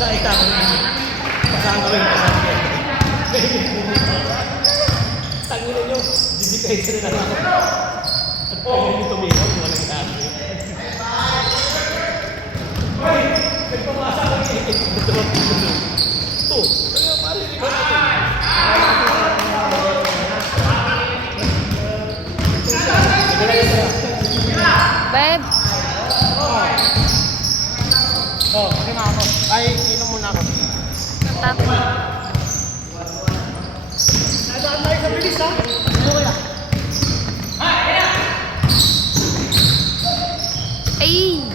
Nakita ko na pasahan kami, pasahan kami. Tanginan nyo, didipensya na lang ako. At tanginan nyo tumihaw, walang dami. Hoy! Nagpamasa ko yung ito. Ito! Kaya marinig ko ito. Babe! Oh, kasi na ako. Ay, inom muna ako. Tapos. Nadaan tayo sa bilis, ha? Okay lang. Ay!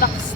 Box.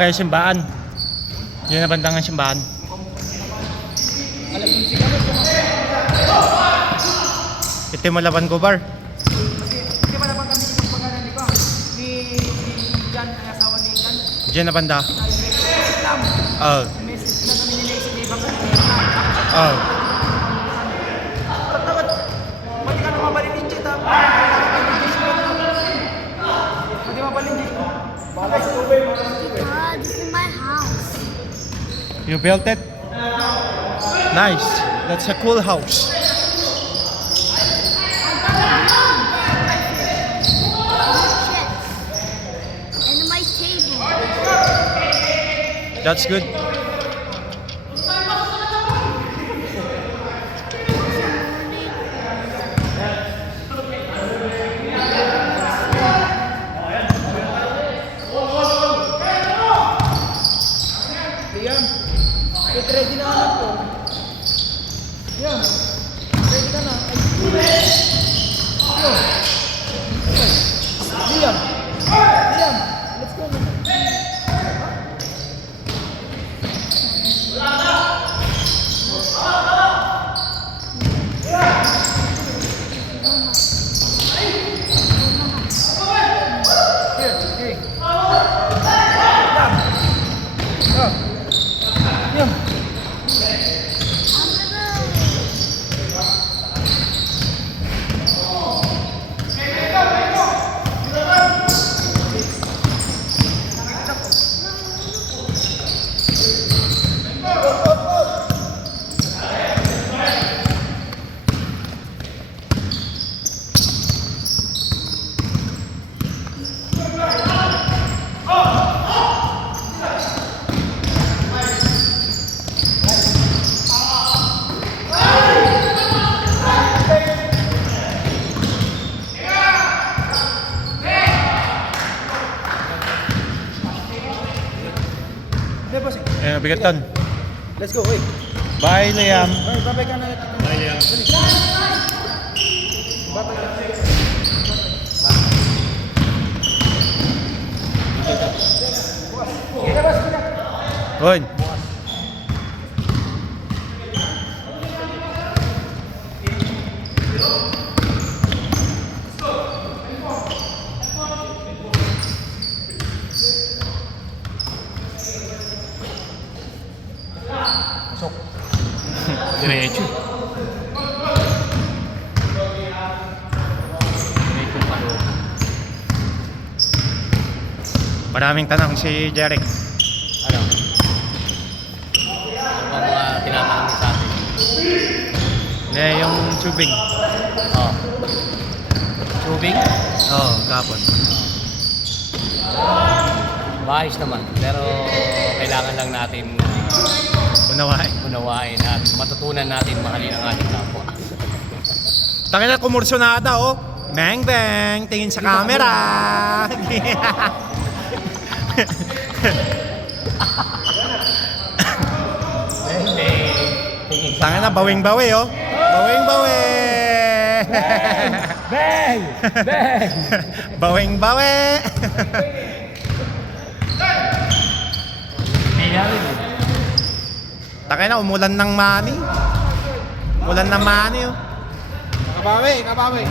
kaya simbahan. Yan na bandang ang simbahan. Alas 11 kami. Ito yung malaban ko bar. Hindi ba naman kami yung pagpaganan ni ko? Ni Jan, ang asawa ni Jan. Diyan na banda. Islam. Oh. Message na kami ni Mason ni Bangka. Oh. Takot. Pati ka na mabalin din siya. Pati mabalin din. Balay sa tubig. This is my house. You built it? Nice. That's a cool house. And my table. That's good. Liam, get ready na anak ko. Liam, ready ka na. Liam, Liam, let's go na. Here, hey. Liam. Liam. Eh, bigatan. Let's go, wait. Bye, Liam. Ay, babay ka na. Bye, Liam. Hoy. Diretso. Maraming tanong si Jeric. Ano? Ang mga tinatanong niya sa atin. Yung tubing. Oh. Tubing? Oh, kapon. Maayos naman. Pero kailangan lang natin Unawain. unawain at matutunan natin mahalin ang ating kapwa. Tangin na kumursyonada, oh. Bang, bang. Tingin sa camera. Tangin na, bawing-bawi, oh. Bawing-bawi. Bang! Bang! Bawing-bawi. Tangin na, umulan ng money. Umulan ng money, oh. Kabawi, kabawi.